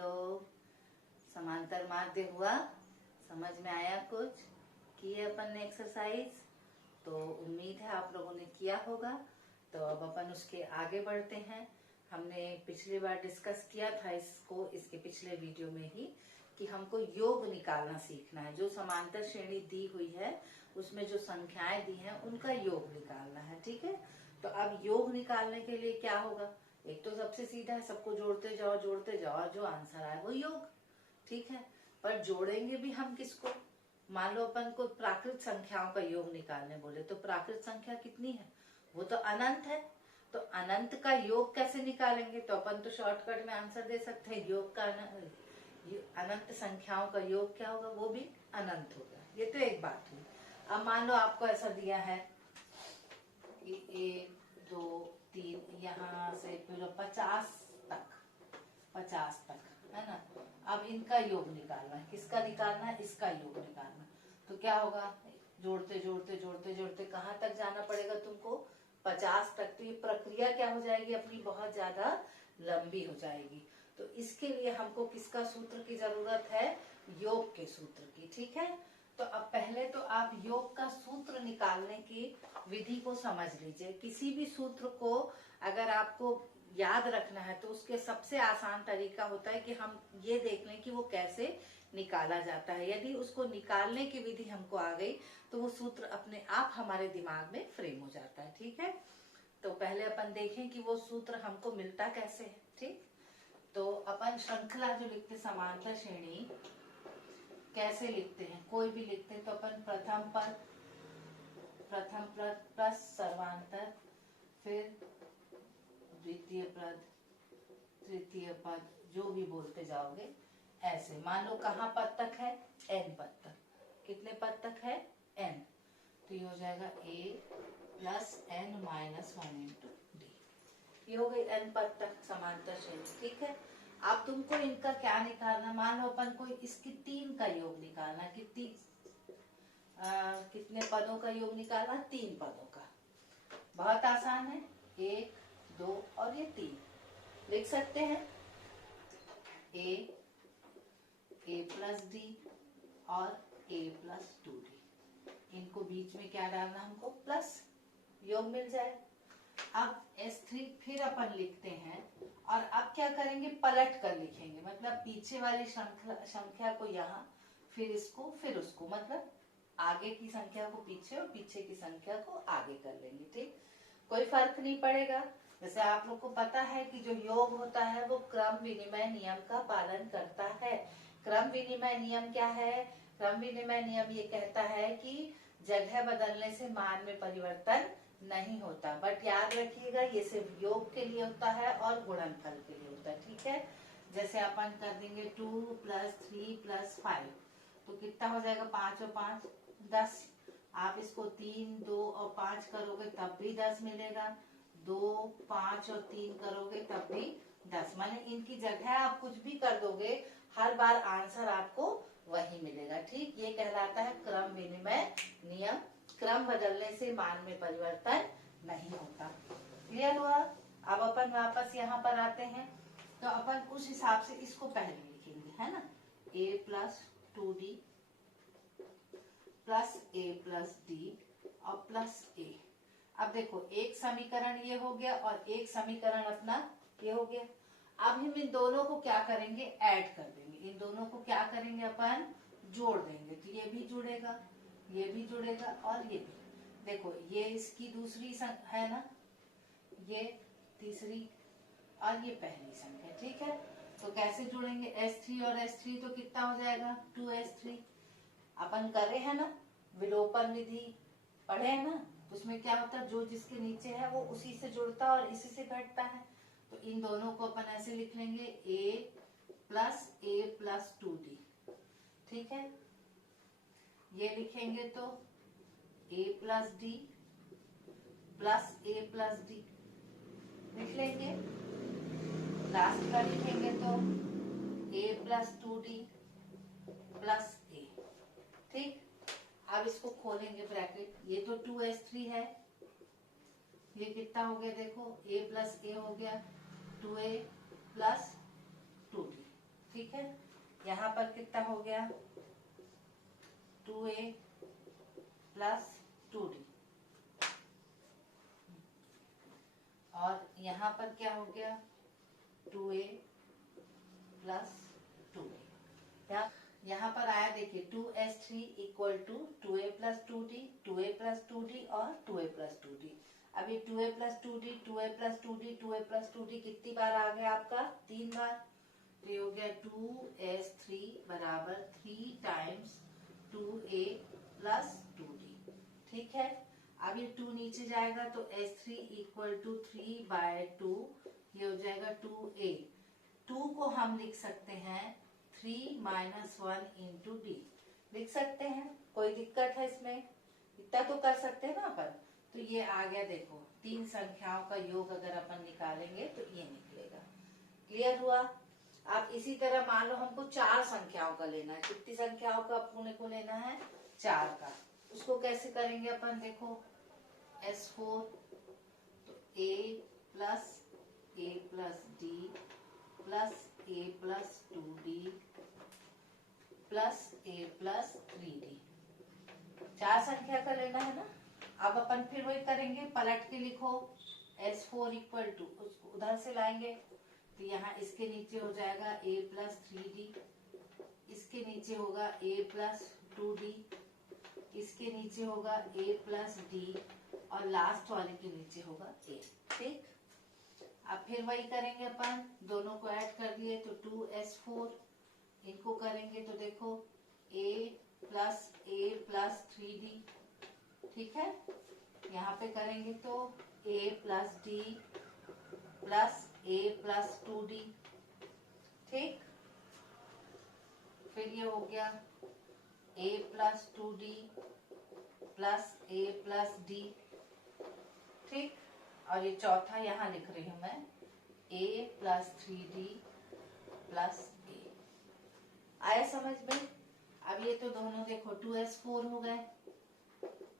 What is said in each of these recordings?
लोग, समांतर माध्य हुआ, समझ में आया कुछ? किए अपन ने एक्सरसाइज? तो उम्मीद है आप लोगों ने किया होगा। तो अब अपन उसके आगे बढ़ते हैं। हमने पिछली बार डिस्कस किया था इसको, इसके पिछले वीडियो में ही, कि हमको योग निकालना सीखना है। जो समांतर श्रेणी दी हुई है उसमें जो संख्याएं दी हैं उनका योग निकालना है। ठीक है, तो अब योग निकालने के लिए क्या होगा? एक तो सबसे सीधा है, सबको जोड़ते जाओ और जो आंसर आए वो योग। ठीक है, पर जोड़ेंगे भी हम किसको? मान लो अपन को प्राकृत संख्याओं का योग निकालने बोले, तो प्राकृत संख्या कितनी है? वो तो अनंत है। तो अनंत का योग कैसे निकालेंगे? तो अपन तो शॉर्टकट में आंसर दे सकते हैं, योग का अनंत संख्याओं का योग क्या होगा? वो भी अनंत होगा। ये तो एक बात हुई। अब मान लो आपको ऐसा दिया है 1 2 3, यहाँ से फिर 50 तक है ना। अब इनका योग निकालना है। किसका निकालना है? इसका योग निकालना। तो क्या होगा? जोड़ते कहाँ तक जाना पड़ेगा तुमको? 50 तक। तो ये प्रक्रिया क्या हो जाएगी अपनी? बहुत ज्यादा लंबी हो जाएगी। तो इसके लिए हमको किसका सूत्र की जरूरत है? योग के सूत्र की। ठीक है, तो अब पहले तो आप योग का सूत्र निकालने की विधि को समझ लीजिए। किसी भी सूत्र को अगर आपको याद रखना है तो उसके सबसे आसान तरीका होता है कि हम ये देख लें कि वो कैसे निकाला जाता है। यदि उसको निकालने की विधि हमको आ गई तो वो सूत्र अपने आप हमारे दिमाग में फ्रेम हो जाता है। ठीक है, तो पहले अपन देखें कि वो सूत्र हमको मिलता कैसे है। ठीक, तो अपन श्रृंखला जो लिखते, समांतर श्रेणी कैसे लिखते हैं? कोई भी लिखते हैं तो अपन प्रथम पद प्लस सर्वांतर, फिर द्वितीय पद, तृतीय पद, जो भी बोलते जाओगे ऐसे। मान लो कहाँ पद तक है? n पद तक। कितने पद तक है? n। तो ये हो जाएगा a plus n minus 1 into d. ये हो गई n पद तक समांतर श्रेणी। ठीक है, अब तुमको इनका क्या निकालना? मान लो अपन को इसकी 3 का योग निकालना। कितने पदों का योग निकालना? 3 पदों का। बहुत आसान है, 1 2 और ये 3 लिख सकते हैं। a प्लस डी और a प्लस 2d। इनको बीच में क्या डालना? हमको प्लस, योग मिल जाए। अब S3 फिर अपन लिखते हैं और अब क्या करेंगे? पलट कर लिखेंगे। मतलब पीछे वाली संख्या को यहाँ, फिर इसको, फिर उसको। मतलब आगे की संख्या को पीछे और पीछे की संख्या को आगे कर लेंगे। ठीक, कोई फर्क नहीं पड़ेगा। जैसे आप लोग को पता है कि जो योग होता है वो क्रम विनिमय नियम का पालन करता है। क्रम विनिमय नियम क्या है? क्रम विनिमय नियम ये कहता है कि जगह बदलने से मान में परिवर्तन नहीं होता। बट याद रखिएगा ये सिर्फ योग के लिए होता है और गुणनफल के लिए होता है। ठीक है, जैसे अपन कर देंगे 2 प्लस 3 प्लस 5, तो कितना हो जाएगा? 5 और 5 10। आप इसको 3 2 और 5 करोगे तब भी 10 मिलेगा। 2 5 और 3 करोगे तब भी 10। माने इनकी जगह आप कुछ भी कर दोगे, हर बार आंसर आपको वही मिलेगा। ठीक, ये कहलाता है क्रम विनिमय नियम। क्रम बदलने से मान में परिवर्तन नहीं होता। क्लियर हुआ? अब अपन वापस यहाँ पर आते हैं तो अपन उस हिसाब से इसको पहले लिखेंगे, है ना। a plus 2d plus a plus D और प्लस a। अब देखो एक समीकरण ये हो गया और एक समीकरण अपना ये हो गया। अब हम इन दोनों को क्या करेंगे? ऐड कर देंगे। इन दोनों को क्या करेंगे? अपन जोड़ देंगे। तो ये भी जुड़ेगा, ये भी जुड़ेगा और ये भी। देखो ये इसकी दूसरी है ना, ये तीसरी और ये पहली संख्या। ठीक है, तो कैसे जुड़ेंगे? S3 और S3 तो कितना हो जाएगा? 2S3। अपन करे है ना विलोपन विधि, पढ़े है ना, तो उसमें क्या होता है? जो जिसके नीचे है वो उसी से जुड़ता है और इसी से घटता है। तो इन दोनों को अपन ऐसे लिख लेंगे, a प्लस 2d। ठीक है, ये लिखेंगे तो a plus D plus a plus D लिख लेंगे। लास्ट का लिखेंगे तो a plus 2d plus a। ठीक, अब इसको खोलेंगे ब्रैकेट। ये तो 2s3 है, ये कितना हो गया? देखो a प्लस a हो गया 2a प्लस 2d। पर कितना हो गया 2a प्लस 2d, और यहाँ पर क्या हो गया 2a प्लस 2d। यहाँ पर आया देखिए 2s3 equal to 2a plus 2d, 2a plus 2d और 2a प्लस 2d। अभी 2a plus 2d, 2a plus 2d, 2a plus 2d कितनी बार आ गया आपका 3 बार। तो ये हो गया 2s3 बराबर 3 टाइम्स 2a प्लस 2d। ठीक है, अब ये 2 नीचे जाएगा तो s3 इक्वल टू 3/2, ये हो जाएगा 2a। 2 को हम लिख सकते हैं 3 माइनस 1 इंटू डी, लिख सकते हैं, कोई दिक्कत है इसमें, इतना तो कर सकते हैं ना अपन। तो ये आ गया, देखो 3 संख्याओं का योग अगर अपन निकालेंगे तो ये निकलेगा। क्लियर हुआ। आप इसी तरह मान लो हमको 4 संख्याओं का लेना है, कितनी संख्याओं का अपने को लेना है 4 का। उसको कैसे करेंगे अपन, देखो S4 तो a plus d plus a plus 2d plus a plus 3d, 4 संख्या का लेना है ना। अब अपन फिर वही करेंगे, पलट के लिखो S4 इक्वल टू, उसको उधर से लाएंगे तो यहाँ इसके नीचे हो जाएगा a प्लस 3d, इसके नीचे होगा a प्लस 2d, इसके नीचे होगा a प्लस d और लास्ट वाले के नीचे होगा a। ठीक, अब फिर वही करेंगे अपन, दोनों को ऐड कर दिए तो 2s4, इनको करेंगे तो देखो a प्लस 3d। ठीक है, यहाँ पे करेंगे तो a plus d plus a plus 2d। ठीक, फिर ये हो गया a plus 2d plus a plus d। ठीक, और ये चौथा यहाँ लिख रही हूं मैं a plus 3d plus a। आया समझ में। अब ये तो दोनों देखो 2s4 हो गए,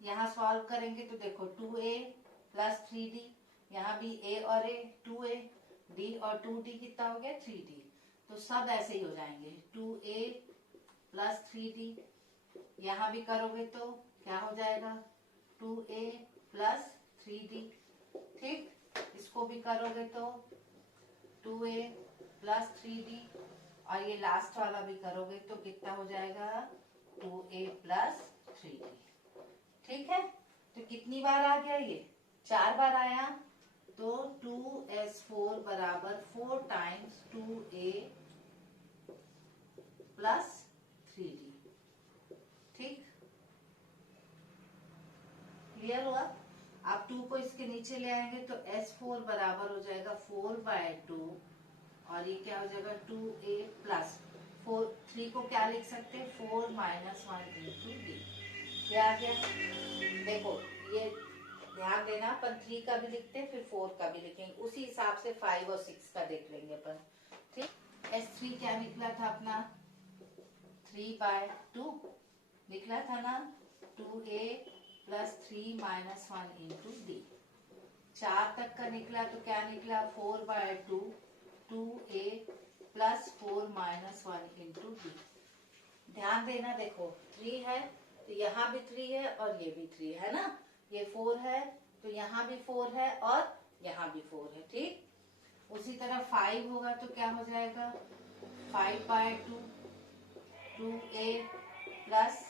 यहाँ सॉल्व करेंगे तो देखो 2a प्लस 3d, यहाँ भी a और a 2a, d और 2d कितना हो गया 3d। तो सब ऐसे ही हो जाएंगे 2a प्लस 3d, यहाँ भी करोगे तो क्या हो जाएगा 2a प्लस 3d। ठीक, इसको भी करोगे तो 2a प्लस 3d, और ये लास्ट वाला भी करोगे तो कितना हो जाएगा 2a प्लस 3d। ठीक है, तो कितनी बार आ गया ये 4 बार आया, तो 2s4 बराबर 4 टाइम्स 2a प्लस 3d। ठीक, क्लियर हुआ। आप 2 को इसके नीचे ले आएंगे तो s4 बराबर हो जाएगा 4/2, और ये क्या हो जाएगा 2a प्लस 4, 3 को क्या लिख सकते हैं 4 माइनस 1 इंटू d। ये आ गया, देखो ये ध्यान देना, अपन 3 का भी लिखते हैं फिर 4 का भी लिखेंगे, उसी हिसाब से 5 और 6 का देख लेंगे अपन। ठीक, S3 क्या निकला था अपना 3/2 निकला था ना, 2a plus 3 minus 1 into D. 4 तक का निकला तो क्या निकला 4/2, 2a plus 4 minus 1 into D. ध्यान देना, देखो 3 है तो यहाँ भी 3 है और ये भी 3 है ना, ये 4 है तो यहाँ भी 4 है और यहाँ भी 4 है। ठीक, उसी तरह 5 होगा तो क्या हो जाएगा 5/2, 2a प्लस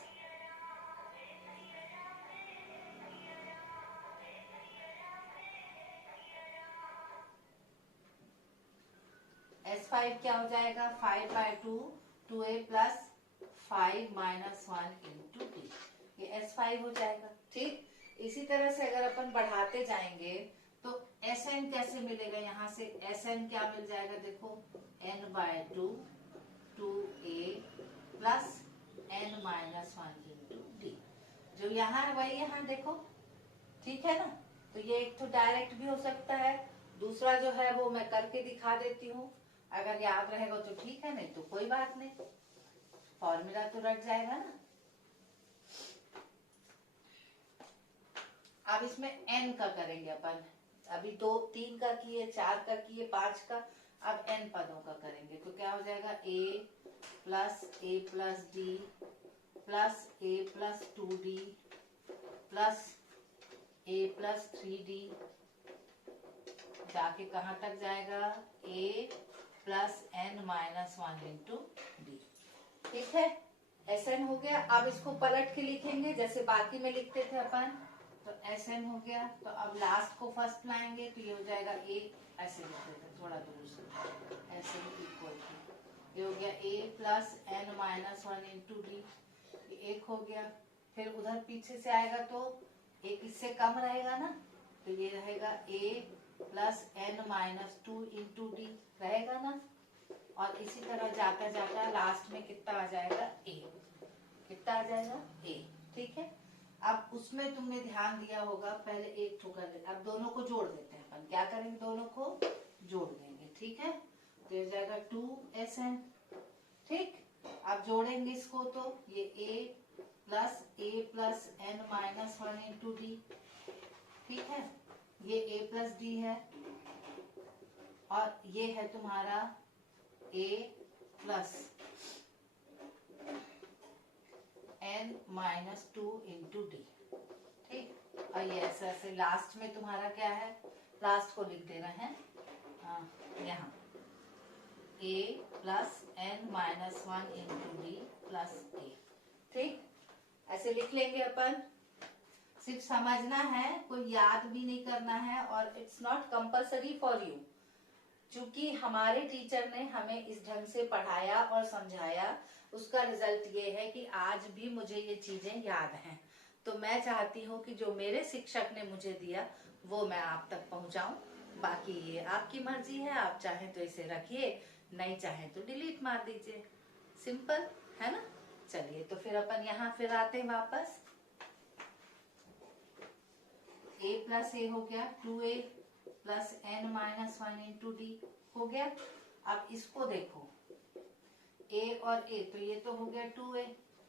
S5 क्या हो जाएगा 5/2, 2a plus 5 minus 1 into d, ये S5 हो जाएगा। ठीक, इसी तरह से अगर अपन बढ़ाते जाएंगे तो Sn कैसे मिलेगा, यहाँ से Sn क्या मिल जाएगा, देखो n/2, 2a plus n minus 1 into D, जो यहाँ है वही यहाँ देखो। ठीक है ना, तो ये एक तो डायरेक्ट भी हो सकता है, दूसरा जो है वो मैं करके दिखा देती हूँ, अगर याद रहेगा तो ठीक है, नहीं तो कोई बात नहीं, फॉर्मूला तो रट जाएगा ना। अब इसमें n का करेंगे अपन, अभी 2 3 का किए, 4 का किए, 5 का, अब n पदों का करेंगे तो क्या हो जाएगा a plus A plus D plus A plus 2d plus A plus 3d जाके कहाँ तक जाएगा, a plus n minus 1 into d. ठीक है, Sn हो गया। अब इसको पलट के लिखेंगे जैसे बाकी में लिखते थे अपन, तो Sn हो गया। तो अब लास्ट को फर्स्ट लाएंगे तो ये हो जाएगा a, ऐसे लिख देते थोड़ा दूर से, Sn इक्वल टू ये हो गया a plus n minus 1 into D, एक हो गया। फिर उधर पीछे से आएगा तो एक इससे कम रहेगा ना, तो ये रहेगा a plus n minus 2 into D रहेगा ना। और इसी तरह जाता जाता लास्ट में कितना आ जाएगा, a, कितना आ जाएगा a। ठीक है, अब उसमें तुमने ध्यान दिया होगा, पहले एक ठोकर ले, अब दोनों को जोड़ देते हैं अपन। क्या करेंगे, दोनों को जोड़ देंगे। ठीक है, तो ये जाएगा 2Sn। ठीक, अब जोड़ेंगे इसको तो ये a plus n minus 1 into d. ठीक है, ये a प्लस डी है और ये है तुम्हारा a plus n minus 2 into d. ठीक, और ये ऐसे ऐसे लास्ट में तुम्हारा क्या है, लास्ट को लिख देना है यहाँ a plus n minus 1 into D plus a। ठीक, ऐसे लिख लेंगे अपन। सिर्फ समझना है, कोई याद भी नहीं करना है, और it's not compulsory for you. क्योंकि हमारे टीचर ने हमें इस ढंग से पढ़ाया और समझाया, उसका रिजल्ट ये है कि आज भी मुझे ये चीजें याद हैं। तो मैं चाहती हूँ कि जो मेरे शिक्षक ने मुझे दिया वो मैं आप तक पहुँचाऊं। बाकी ये आपकी मर्जी है, आप चाहें तो इसे रखिए, नहीं चाहें तो डिलीट मार दीजिए। सिंपल है ना। चलिए, तो फिर अपन यहाँ फिर आते हैं वापस। a प्लस ए हो गया 2a plus n minus 1 into D हो गया। अब इसको देखो, a और a, तो ये तो हो गया 2a।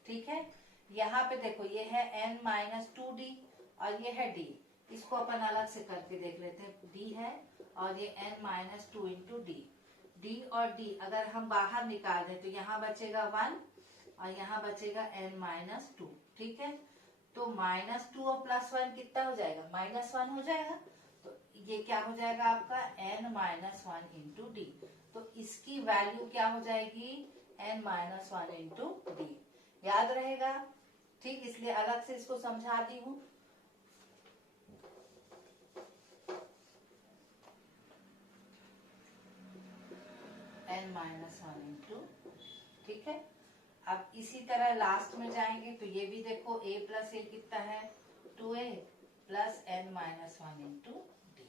ठीक है, यहाँ पे देखो ये है n माइनस 2d और ये है d। इसको अपन अलग से करके देख लेते हैं। d है और ये n minus 2 into D. d और d अगर हम बाहर निकाल दें तो यहाँ बचेगा 1 और यहाँ बचेगा n माइनस 2। ठीक है, तो माइनस 2 और प्लस 1 कितना हो जाएगा, माइनस 1 हो जाएगा। तो ये क्या हो जाएगा आपका n माइनस 1 इंटू डी। तो इसकी वैल्यू क्या हो जाएगी, n माइनस 1 इंटू डी। याद रहेगा। ठीक, इसलिए अलग से इसको समझा दी हूँ। n minus 1 into. ठीक है, अब इसी तरह लास्ट में जाएंगे तो ये भी देखो a प्लस ए कितना है, 2a plus n minus 1 into D.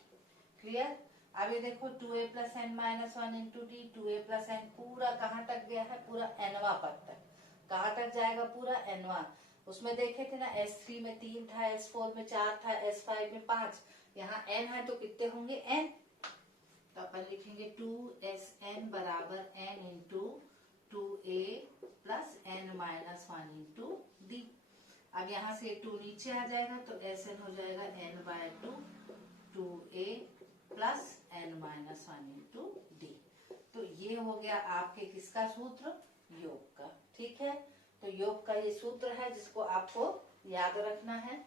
Clear. अब ये देखो 2a plus n minus 1 into D, 2a plus n पूरा कहाँ तक गया है, पूरा nवां पद तक। कहाँ तक जाएगा, पूरा nवां। उसमें देखे थे ना, S3 में 3 था, S4 में 4 था, S5 में 5, यहाँ n है तो कितने होंगे, n। तो अपन लिखेंगे 2Sn बराबर n into 2a plus n minus 1 into D. अब यहाँ से 2 नीचे आ जाएगा तो Sn हो जाएगा n by 2 2a plus n minus 1 into d. तो ये हो गया आपके किसका सूत्र, योग का। ठीक है, तो योग का ये सूत्र है जिसको आपको याद रखना है।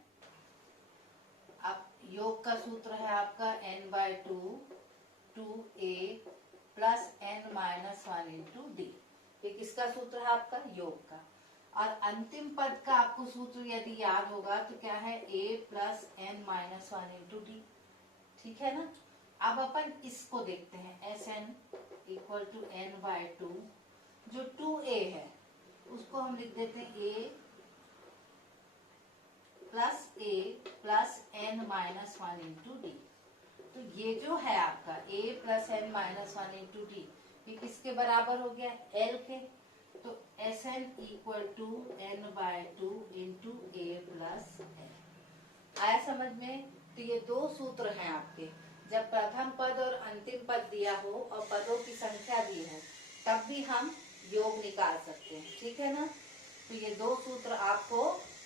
अब योग का सूत्र है आपका n by 2 2a plus n minus 1 into d. ये किसका सूत्र है आपका, योग का। और अंतिम पद का आपको सूत्र यदि याद होगा तो क्या है, a plus n minus 1 into d. ठीक है ना। अब अपन इसको देखते हैं, Sn equal to n by 2, जो 2a है उसको हम लिख देते हैं a plus n minus 1 into d. तो ये जो है आपका a plus n minus 1 into d, ये किसके बराबर हो गया, L के। तो Sn equal to n by 2 into a plus n। आया समझ में। तो ये दो सूत्र हैं आपके। जब प्रथम पद और अंतिम पद दिया हो और पदों की संख्या दी हो तब भी हम योग निकाल सकते हैं। ठीक है ना। तो ये दो सूत्र आपको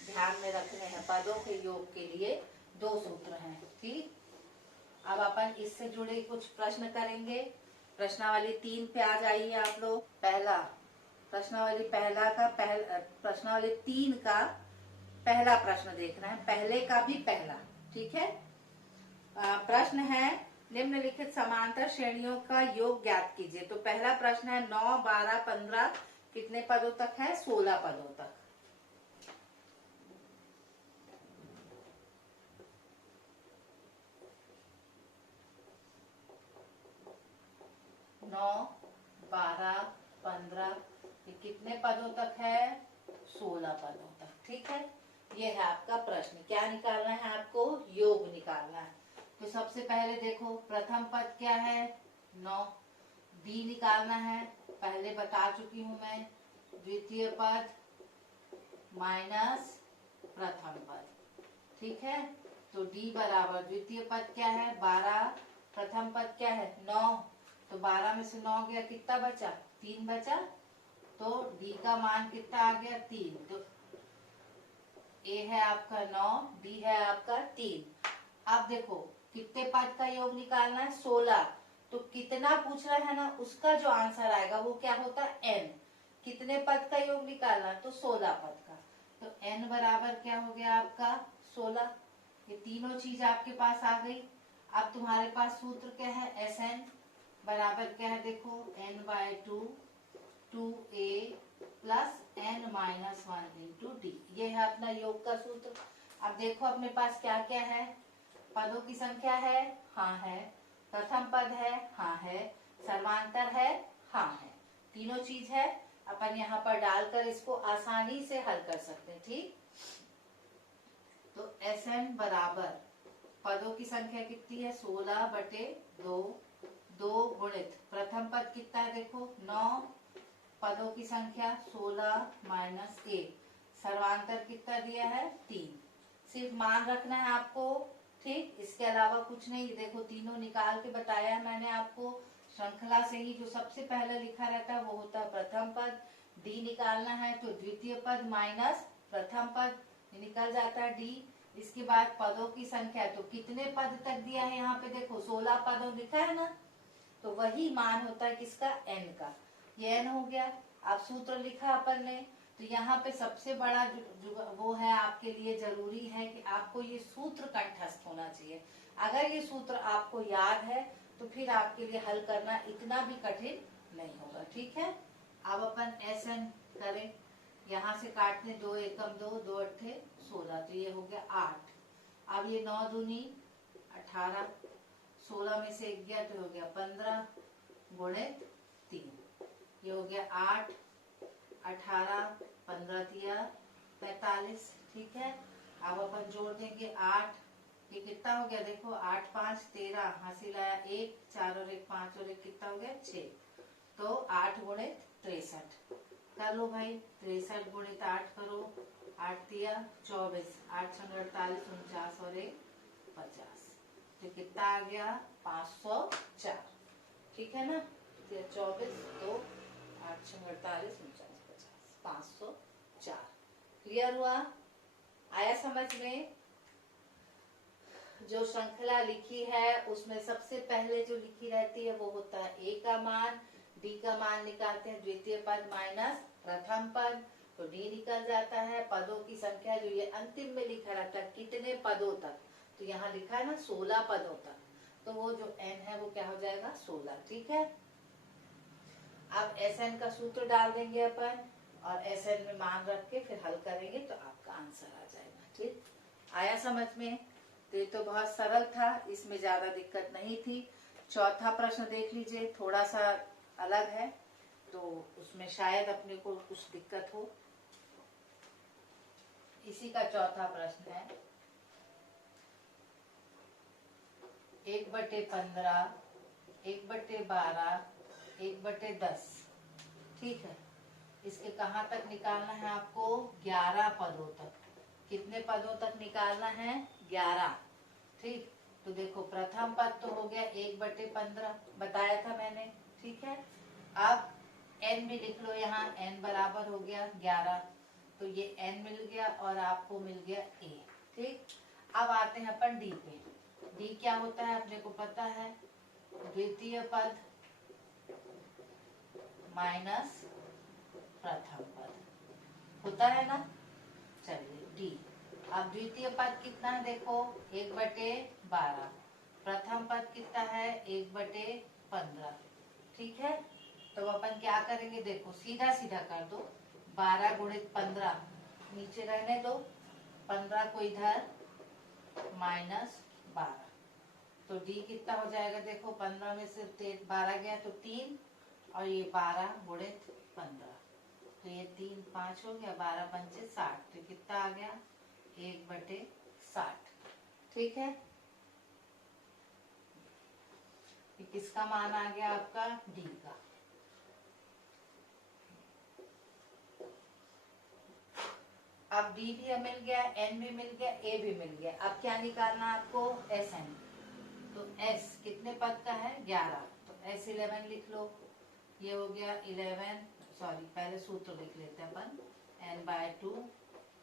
ध्यान में रखने हैं। पदों के योग के लिए दो सूत्र हैं। ठीक, अब अपन इससे जुड़े कुछ प्रश्न करेंगे। प्रश्नावली 3 पे आ जाइए आप लोग। पहला, प्रश्नावली प्रश्नावली 3 का पहला प्रश्न देखना है, पहले का भी पहला। ठीक है। प्रश्न है निम्नलिखित समांतर श्रेणियों का योग ज्ञात कीजिए। तो पहला प्रश्न है 9, 12, 15 कितने पदों तक है? 16 पदों तक। 9, 12, 15 ये कितने पदों तक है? 16 पदों तक। ठीक है। ये है आपका प्रश्न। क्या निकालना है आपको? योग निकालना है। तो सबसे पहले देखो प्रथम पद क्या है? 9। डी निकालना है, पहले बता चुकी हूं मैं, द्वितीय पद माइनस प्रथम पद। ठीक है। तो डी बराबर द्वितीय पद क्या है? 12, प्रथम पद क्या है? 9। तो 12 में से 9 गया, कितना बचा? 3 बचा। तो डी का मान कितना आ गया? 3। तो ए है आपका 9, डी है आपका 3। अब देखो कितने पद का योग निकालना है? 16। तो कितना पूछ रहा है ना, उसका जो आंसर आएगा वो क्या होता है? एन। कितने पद का योग निकालना? तो 16 पद का। तो एन बराबर क्या हो गया आपका? 16। ये तीनों चीज आपके पास आ गई। अब तुम्हारे पास सूत्र क्या है? एस एन बराबर क्या है? देखो n/2 2a plus n-1 into d. ये है अपना योग का सूत्र। अब देखो अपने पास क्या क्या है? पदों की संख्या है, हाँ है। प्रथम पद है, हाँ है। सर्वांतर है, हाँ है। तीनों चीज है। अपन यहाँ पर डालकर इसको आसानी से हल कर सकते हैं। ठीक। तो Sn बराबर पदों की संख्या कितनी है? 16/2। 2 गुणित प्रथम पद कितना है? देखो 9। पदों की संख्या 16 माइनस 1। सर्वांतर कितना दिया है? 3। सिर्फ मान रखना है आपको। ठीक। इसके अलावा कुछ नहीं। देखो तीनों निकाल के बताया है मैंने आपको। श्रृंखला से ही जो सबसे पहले लिखा रहता है वो होता है प्रथम पद। डी निकालना है तो द्वितीय पद माइनस प्रथम पद, निकल जाता है डी। इसके बाद पदों की संख्या, तो कितने पद तक दिया है यहाँ पे? देखो 16 पदों दिखा है ना, तो वही मान होता है किसका? एन का। ये एन हो गया। अब सूत्र लिखा अपन ने, तो यहाँ पे सबसे बड़ा जो वो है आपके लिए जरूरी है कि आपको ये सूत्र कंठस्थ होना चाहिए। अगर ये सूत्र आपको याद है तो फिर आपके लिए हल करना इतना भी कठिन नहीं होगा। ठीक है। अब अपन एस एन करें। यहाँ से काटने 2 एकम 2, 2 अट्ठे 16, तो ये हो गया 8। अब ये 9 दूनी 18, 16 में से 1 गया तो हो गया 15 गुणित 3। ये हो गया 8, 18, 15 तिया 45। ठीक है। अब अपन जोड़ देंगे 8। ये कितना हो गया? देखो 8 5 13, हासिल आया 1, 4 और 1 5 और 1 कितना हो गया? 6। तो 8 गुणित 63 कर लो भाई। 63 गुणित 8 करो। 8 तिया 24, 8 6 48, 49 और 1 50। तो कितना आ गया? 504। ठीक है ना। 24 2 8 6 48 49 50 504। क्लियर हुआ? आया समझ में? जो श्रृंखला लिखी है उसमें सबसे पहले जो लिखी रहती है वो होता है ए का मान, डी का मान निकालते हैं द्वितीय पद माइनस प्रथम पद, तो डी निकल जाता है। पदों की संख्या जो ये अंतिम में लिखा रहता है कितने पदों तक, तो यहाँ लिखा है ना 16 पदों तक, तो वो जो n है वो क्या हो जाएगा? 16। ठीक है। अब Sn का सूत्र डाल देंगे अपन और Sn में मान रख के फिर हल करेंगे तो आपका आंसर आ जाएगा। ठीक। आया समझ में? तो ये तो बहुत सरल था, इसमें ज्यादा दिक्कत नहीं थी। चौथा प्रश्न देख लीजिए, थोड़ा सा अलग है तो उसमें शायद अपने को कुछ दिक्कत हो। इसी का चौथा प्रश्न है 1/15, 1/12, 1/10। ठीक है। इसके कहाँ तक निकालना है आपको? 11 पदों तक। कितने पदों तक निकालना है? 11। ठीक। तो देखो प्रथम पद तो हो गया 1/15, बताया था मैंने। ठीक है। अब n भी लिख लो यहाँ, n बराबर हो गया 11, तो ये n मिल गया और आपको मिल गया a। ठीक। अब आते हैं अपन d पे। d क्या होता है अपने को पता है, द्वितीय पद माइनस प्रथम पद होता है ना। चलिए डी। अब द्वितीय पद कितना है देखो 1/12। प्रथम पद कितना है 1/15। ठीक है, तो अपन क्या करेंगे देखो सीधा सीधा कर दो। 12 गुणित 15 नीचे रहने दो, 15 को इधर -12। तो डी कितना हो जाएगा देखो 15 में से 12 गया तो 3 और ये 12 गुणित 15 तो ये 3 5 हो गया, 12 पंचे 60। तो कितना आ गया 1/60। ठीक है, किसका मान आ गया आपका डी का। अब डी भी मिल गया, एन भी मिल गया, ए भी मिल गया। अब क्या निकालना आपको एस एन। तो एस कितने पद का है 11। तो एस 11 लिख लो। ये हो गया 11, सॉरी पहले सूत्र लिख लेते हैं अपन। n/2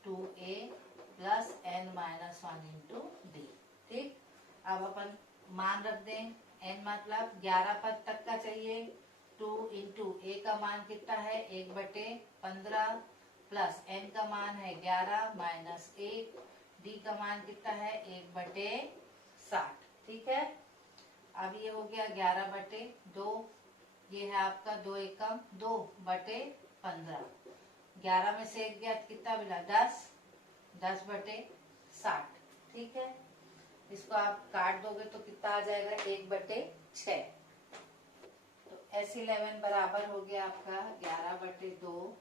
2a plus n-1 into d. ठीक, अब अपन मान रख दें। n मतलब 11 पद तक का चाहिए। 2 इंटू a का मान कितना है 1/15 प्लस n का मान है 11 माइनस 1, d का मान कितना है 1/60। ठीक है, अब ये हो गया 11/2। ये है आपका 2 एकम 2/15। 11 में से 1 गया कितना मिला 10, 10/60। ठीक है, इसको आप काट दोगे तो कितना आ जाएगा 1/6। तो S11 बराबर हो गया आपका 11/2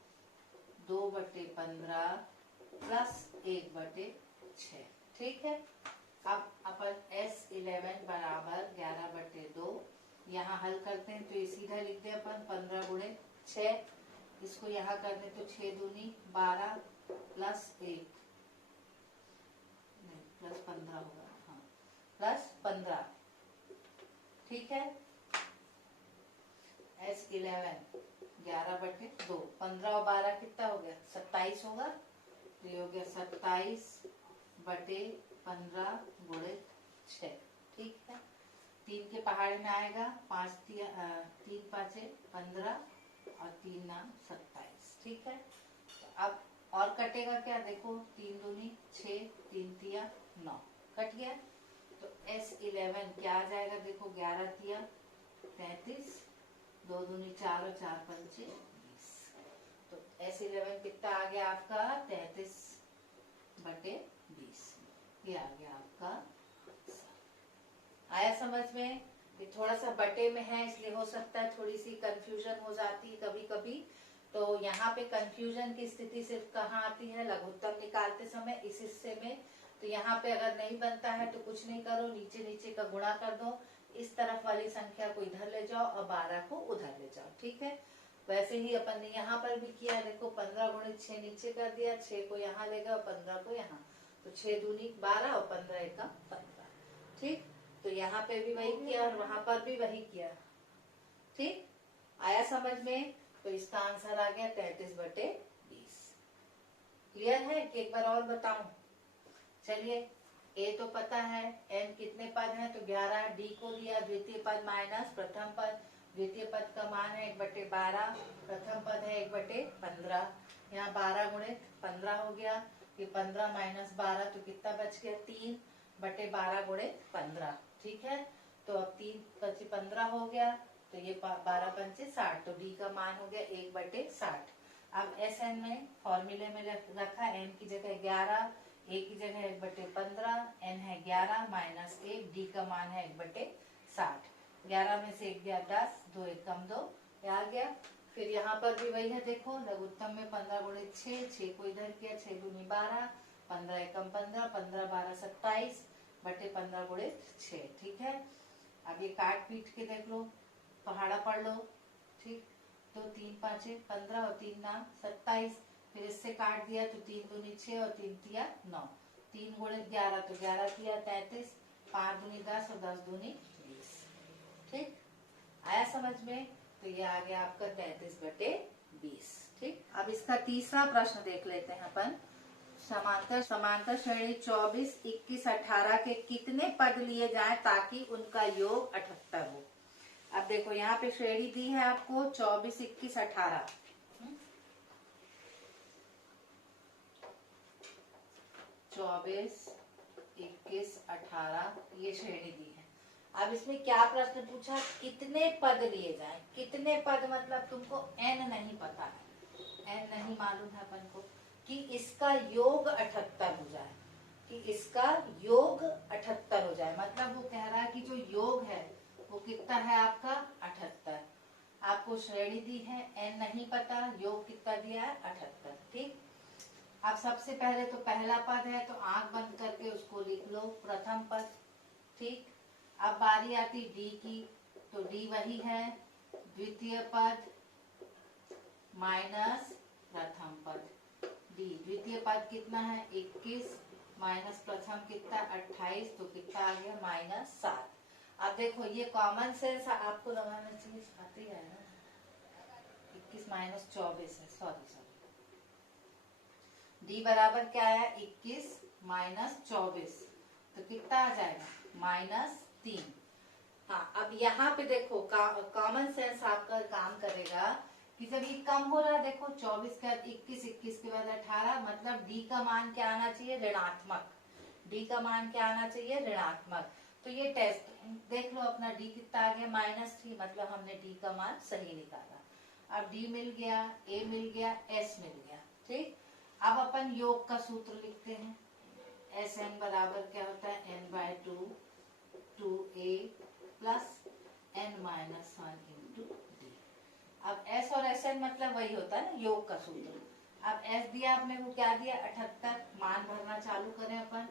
2/15 प्लस 1/6। ठीक है, अब अपन S11 बराबर 11/2 यहाँ हल करते हैं तो ये सीधा लिखते हैं अपन 15 गुणे 6। इसको यहाँ कर दे तो 6 दूनी 12 प्लस 1 नहीं प्लस 15 होगा, हाँ प्लस 15। ठीक है, S11 11/2 15 और 12 कितना हो गया 27 होगा। तो ये हो गया 27/15 गुणित 6। ठीक है, 3 के पहाड़े में आएगा 5 3 5 15 और 3 नाम 27। ठीक है, तो अब और कटेगा क्या देखो 3 दूनी 6 3 तिया 9 कट गया। तो S11 क्या आ जाएगा देखो 11 तिया 35, 2 दूनी 4 और 4 पंचे 20। तो S11 कितना आ गया आपका 33/20। ये आ गया आपका। आया समझ में। ये थोड़ा सा बटे में है इसलिए हो सकता है थोड़ी सी कंफ्यूजन हो जाती है कभी कभी। तो यहाँ पे कंफ्यूजन की स्थिति सिर्फ कहाँ आती है लघुत्तम निकालते समय इस हिस्से में। तो यहाँ पे अगर नहीं बनता है तो कुछ नहीं करो, नीचे नीचे का गुणा कर दो, इस तरफ वाली संख्या को इधर ले जाओ और 12 को उधर ले जाओ। ठीक है, वैसे ही अपन ने यहाँ पर भी किया। देखो 15 गुणित 6 नीचे कर दिया, 6 को यहाँ ले गए और 15 को यहाँ। तो 6 दूनी 12 और 15 एकम 15। ठीक, तो यहाँ पे भी वही किया और वहां पर भी वही किया। ठीक, आया समझ में। तो इसका आंसर आ गया 33/20। क्लियर है कि एक बार और बताऊं। चलिए, ए तो पता है, एन कितने पद हैं तो 11, डी को दिया द्वितीय पद माइनस प्रथम पद। द्वितीय पद का मान है 1/12, प्रथम पद है 1/15। यहाँ 12 गुणित 15 हो गया, ये 15 माइनस 12 तो कितना बच गया 3/12 गुणित 15। ठीक है, तो अब 3 पंचे 15 हो गया, तो ये 12 पंचे 60। तो डी का मान हो गया 1/60। अब एस एन में फॉर्मूले में रखा, एन की जगह 11, ए की जगह 1/15, एन है 11 माइनस 1, डी का मान है 1/60। 11 में से 1 गया 10, 2 एकम 2 आ गया। फिर यहाँ पर भी वही है, देखो लघुत्तम में 15 गुणित 6, 6 को इधर किया, 6 दूनी 12, 15 एकम 15, 15 12 27 बटे 15 गुणित 6। ठीक है, अब ये काट पीट के देख लो, पहाड़ा पढ़ लो। ठीक, तो 3 5 15 और 3 नाम 27। फिर इससे काट दिया तो 3 दूनी 6 और 3 तिया 9, 3 गुणित 11 तो 11 तिया 33, 5 दूनी 10 और 10 दूनी 20। ठीक, आया समझ में। तो ये आ गया आपका 33/20। ठीक, अब इसका तीसरा प्रश्न देख लेते हैं अपन। समांतर श्रेणी 24, 21, 18 के कितने पद लिए जाएं ताकि उनका योग 78 हो। अब देखो यहाँ पे श्रेणी दी है आपको 24, 21, 18। 24, 21, 18 ये श्रेणी दी है। अब इसमें क्या प्रश्न पूछा, कितने पद लिए जाएं। कितने पद मतलब तुमको n नहीं पता है, n नहीं मालूम है अपन को, कि इसका योग 78 हो जाए, कि इसका योग 78 हो जाए। मतलब वो कह रहा है कि जो योग है वो कितना है आपका 78। आपको श्रेणी दी है, n नहीं पता, योग कितना दिया है 78। ठीक, अब सबसे पहले तो पहला पद है तो आंख बंद करके उसको लिख लो, प्रथम पद। ठीक, अब बारी आती डी की, तो डी वही है, द्वितीय पद माइनस प्रथम पद। डी द्वितीय पद कितना है 21 माइनस प्रथम कितना 28, तो कितना आ गया -7। अब देखो ये कॉमन सेंस आपको लगाना चाहिए, आती है ना, 21 माइनस 24 है, सॉरी। डी बराबर क्या है 21 माइनस 24, तो कितना आ जाएगा -3। हाँ, अब यहाँ पे देखो कॉमन सेंस आपका काम करेगा कि जब ये कम हो रहा है, देखो 24 का 21, 21 के बाद 18, मतलब डी का मान क्या आना चाहिए ऋणात्मक। डी का मान क्या आना चाहिए ऋणात्मक। तो ये टेस्ट देख लो अपना, डी कितना आ गया -3, मतलब हमने डी का मान सही निकाला। अब डी मिल गया, ए मिल गया, एस मिल गया। ठीक, अब अपन योग का सूत्र लिखते हैं। एस एन बराबर क्या होता है n/2 2a plus n-1 into D. अब s और sn मतलब वही होता है ना योग का सूत्र। अब s दिया आपने को क्या दिया 78, मान भरना चालू करें अपन।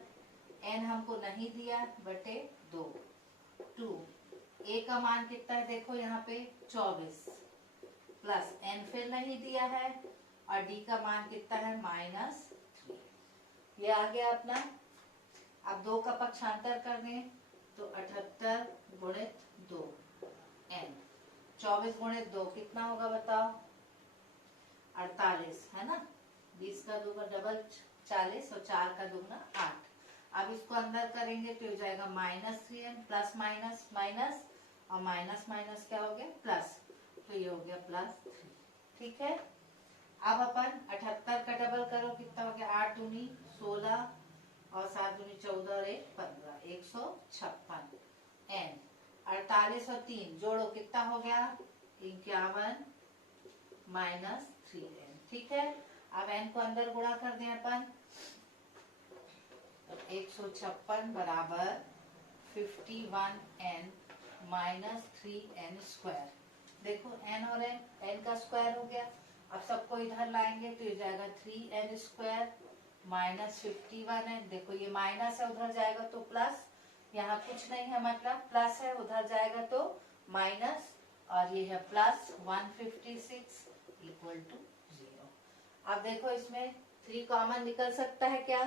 n हमको नहीं दिया बटे 2, 2 a का मान कितना है देखो यहाँ पे 24 प्लस n फिर नहीं दिया है, और d का मान कितना है -3। ये आ गया अपना। अब 2 का पक्षांतर कर दें तो 78 गुणित 2 n, 24 गुणित 2 कितना होगा बताओ 48 है ना। 20 का 2 का डबल 40 और 4 का 2 गुना 8। अब इसको अंदर करेंगे तो हो जाएगा -3n प्लस माइनस माइनस, और माइनस माइनस क्या हो गया प्लस, तो ये हो गया +3। ठीक है, अब अपन 78 का डबल करो कितना हो गया 8 दूनी 16 और 7 दूनी 14 और 1 15, 156 n। 48 और 3 जोड़ो कितना हो गया 51 -3n। ठीक है, अब n को अंदर गुणा कर दें अपन, 156 बराबर 51n -3n स्क्वायर। देखो n और n का स्क्वायर हो गया। अब सबको इधर लाएंगे तो ये जाएगा 3n स्क्वायर -51n। देखो ये माइनस है, उधर जाएगा तो प्लस, यहाँ कुछ नहीं है मतलब प्लस है, उधर जाएगा तो माइनस, और ये है +156 इक्वल टू 0। अब देखो इसमें 3 कॉमन निकल सकता है क्या,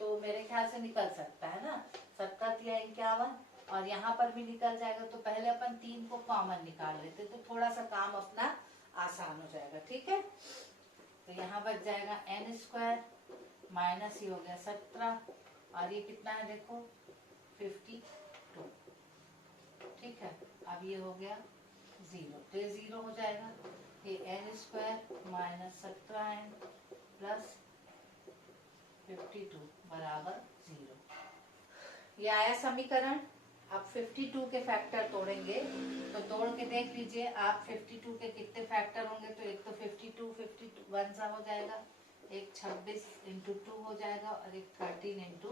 तो मेरे ख्याल से निकल सकता है ना, 70 या 51, और यहाँ पर भी निकल जाएगा। तो पहले अपन 3 को कॉमन निकाल लेते तो थोड़ा सा काम अपना आसान हो जाएगा। ठीक है, तो यहाँ बच जाएगा n स्क्वायर माइनस ही हो गया 17, और ये कितना है देखो 52। ठीक है, अब ये हो गया 0, तो ये 0 हो जाएगा। ये n square minus 17n plus 52 बराबर 0। ये आया समीकरण। अब 52 के फैक्टर तोड़ेंगे, तो तोड़ के देख लीजिए आप 52 के कितने फैक्टर होंगे। तो एक तो 52 1 सा हो जाएगा, एक 26 इंटू 2 हो जाएगा, और एक 13 इंटू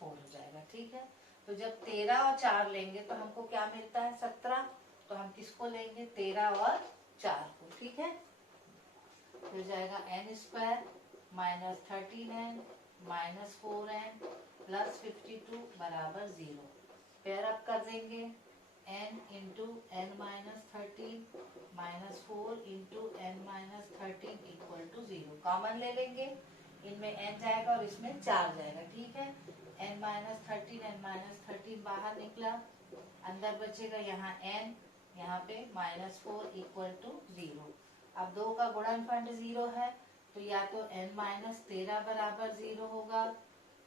4 हो जाएगा। ठीक है, तो जब 13 और 4 लेंगे तो हमको क्या मिलता है 17, तो हम किसको लेंगे 13 और 4 को। ठीक है, तो जाएगा n square minus 13n minus 4n plus 52 बराबर 0। पेयर अप कर देंगे, n into n minus 13 minus 4 into n minus 13 equal to 0। Common ले लेंगे, इनमें n जाएगा और इसमें 4 जाएगा। ठीक है, n माइनस 13 बाहर निकला, अंदर बचेगा यहाँ n, यहाँ पे -4 इक्वल टू 0। अब 2 का गुणनफल 0 है, तो या तो n माइनस 13 बराबर 0 होगा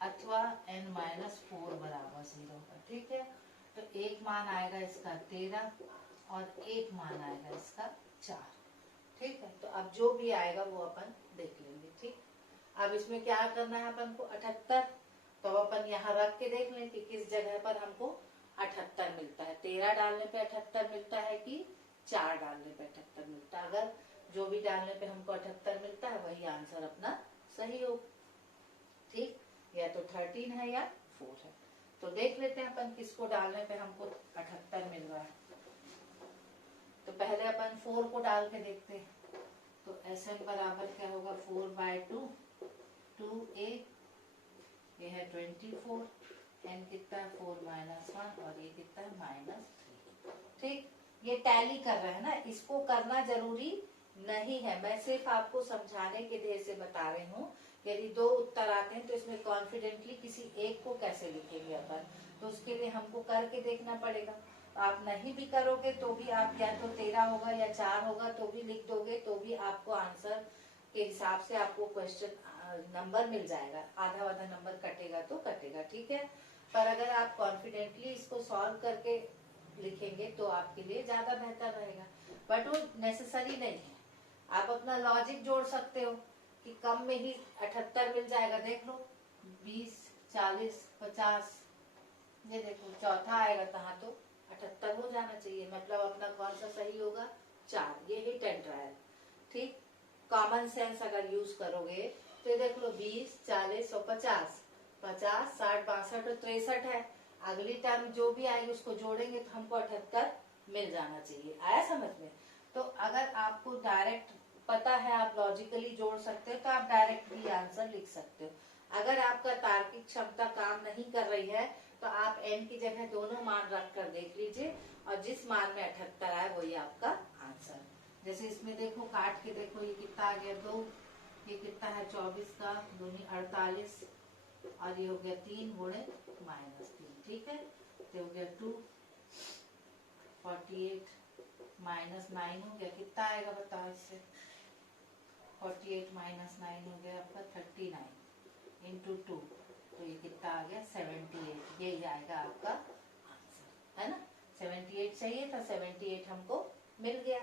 अथवा n माइनस 4 बराबर 0 होगा। ठीक है, तो एक मान आएगा इसका 13 और एक मान आएगा इसका 4। ठीक है, तो अब जो भी आएगा वो अपन देख लेंगे। ठीक, अब इसमें क्या करना है अपन को 78, तो अब अपन यहाँ रख के देख लें कि किस जगह पर हमको 78 मिलता है। 13 डालने पे 78 मिलता है कि 4 डालने पे 78 मिलता है। अगर जो भी डालने पे हमको 78 मिलता है वही आंसर अपना सही हो। ठीक, या तो 13 है या 4 है। तो देख लेते हैं अपन किसको डालने पे हमको 78 मिल रहा है। तो पहले अपन 4 को डाल के देखते हैं। तो Sn बराबर क्या होगा 4/2, 2a, ये है 24, n कितना है 4 - 1 और ये कितना है -3। ठीक, ये टैली कर रहा है ना, इसको करना जरूरी नहीं है, मैं सिर्फ आपको समझाने के लिए से बता रही हूँ। यदि 2 उत्तर आते हैं तो इसमें कॉन्फिडेंटली किसी एक को कैसे लिखेंगे अपन, तो उसके लिए हमको करके देखना पड़ेगा। आप नहीं भी करोगे तो भी आप या तो 13 होगा या 4 होगा तो भी लिख दोगे, तो भी आपको आंसर के हिसाब से आपको क्वेश्चन नंबर मिल जाएगा। आधा आधा नंबर कटेगा तो कटेगा, ठीक है। पर अगर आप कॉन्फिडेंटली इसको सॉल्व करके लिखेंगे तो आपके लिए ज्यादा बेहतर रहेगा, बट वो नेसेसरी नहीं है। आप अपना लॉजिक जोड़ सकते हो कि कम में ही 78 मिल जाएगा। देख लो 20, 40, 50, ये देखो चौथा आएगा कहाँ, तो 78 हो जाना चाहिए। मतलब अपना कौन सा सही होगा 4, ये हिट एंड ट्रायल। ठीक, कॉमन सेंस अगर यूज करोगे तो ये देख लो 20, 40 और 50, 50, 60, 62 और 63 है। अगली टर्म जो भी आएगी उसको जोड़ेंगे तो हमको 78 मिल जाना चाहिए। आया समझ में? तो अगर आपको डायरेक्ट पता है, आप लॉजिकली जोड़ सकते हो, तो आप डायरेक्ट भी आंसर लिख सकते हो। अगर आपका तार्किक क्षमता काम नहीं कर रही है तो आप n की जगह दोनों मान रख कर देख लीजिए, और जिस मान में 78 आए वही आपका आंसर। जैसे इसमें देखो, काट के देखो, ये कितना आ गया 2, ये कितना है 24 का 2 × 48, और ये हो गया 3 गुणे -3। ठीक है, तो हो गया 2, 48 -9 हो गया, कितना आएगा बताओ इससे? 48 - 9 हो गया आपका 39 इंटू 2, तो ये कितना आ गया 78। ये आएगा आपका आंसर, है ना। 78 चाहिए था, 78 हमको मिल गया।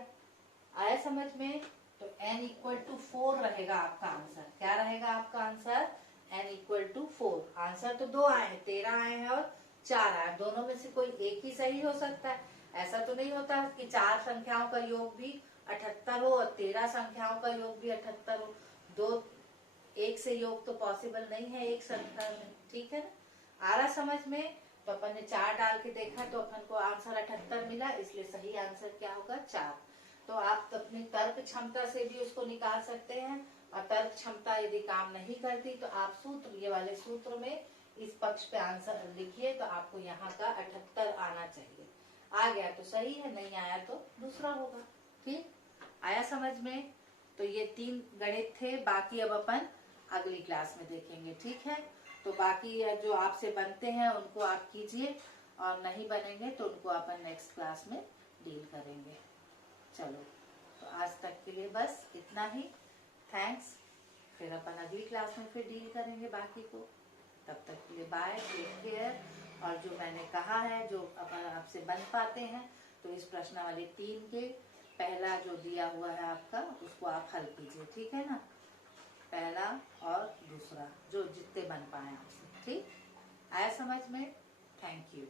आया समझ में? तो n = 4 रहेगा आपका आंसर। क्या रहेगा आपका आंसर? n = 4। आंसर तो 2 आए हैं, 13 आए हैं और 4 आए, दोनों में से कोई एक ही सही हो सकता है। ऐसा तो नहीं होता कि 4 संख्याओं का योग भी 78 हो और 13 संख्याओं का योग भी 78 हो। दो एक से योग तो पॉसिबल नहीं है एक संख्या में, ठीक है ना। आ रहा समझ में? तो अपन ने 4 डाल के देखा तो अपन को आंसर 78 मिला, इसलिए सही आंसर क्या होगा 4। तो आप अपनी तर्क क्षमता से भी उसको निकाल सकते हैं, और तर्क क्षमता यदि काम नहीं करती तो आप सूत्र, ये वाले सूत्र में इस पक्ष पे आंसर लिखिए, तो आपको यहाँ का 78 आना चाहिए। आ गया तो सही है, नहीं आया तो दूसरा होगा। ठीक, आया समझ में? तो ये 3 गणित थे, बाकी अब अपन अगली क्लास में देखेंगे, ठीक है। तो बाकी जो आपसे बनते हैं उनको आप कीजिए, और नहीं बनेंगे तो उनको अपन नेक्स्ट क्लास में डील करेंगे। चलो, तो आज तक के लिए बस इतना ही। थैंक्स। फिर अपन अगली क्लास में फिर डील करेंगे बाकी को। तब तक के लिए बाय, टेक केयर। और जो मैंने कहा है, जो अपन आपसे बन पाते हैं, तो इस प्रश्नावली 3 के पहला जो दिया हुआ है आपका, उसको आप हल कीजिए, ठीक है ना। पहला और दूसरा जो जितने बन पाए आपसे, ठीक। आया समझ में? Thank you.